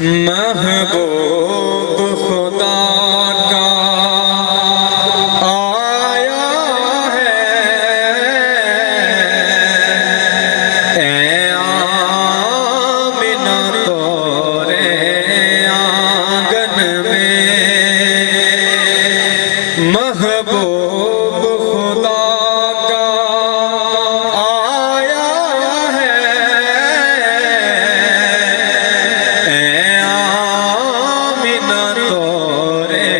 محبوب خدا کا آیا ہے، اے آمنہ تورے آنگن میں، محبوب خدا کا آیا ہے، اے آمنہ تورے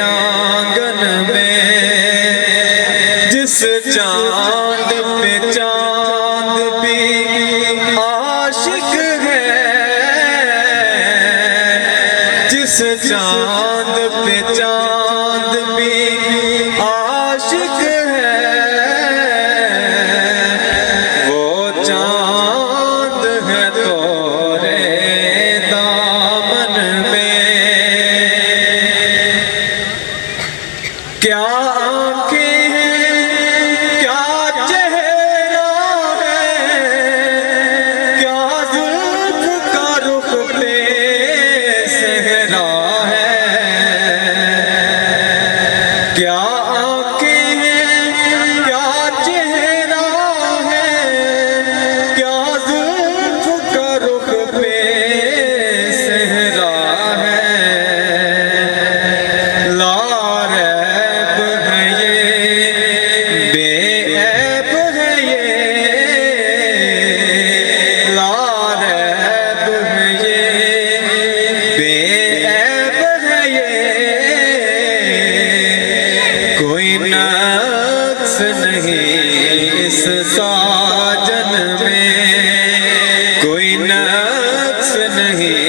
آنگن میں، جس چاند پہ چاند بھی عاشق ہے، جس چاند پہ چاند بھی عاشق ہے، وہ چاند ہے تورے دامن میں۔ کیا آنکھیں ہیں، کیا چہرہ ہے، کیا زلف کا رخ پہ صحرا ہے، کیا آنکھیں ہیں، کیا چہرہ ہے، کیا زلف کا رخ پہ صحرا ہے، لا ریب ہے یہ، بے عیب ہے یہ، لا ریب ہے یہ، بے عیب ہے یہ، کوئی نقص نہیں اس ساجن میں، کوئی نقص نہیں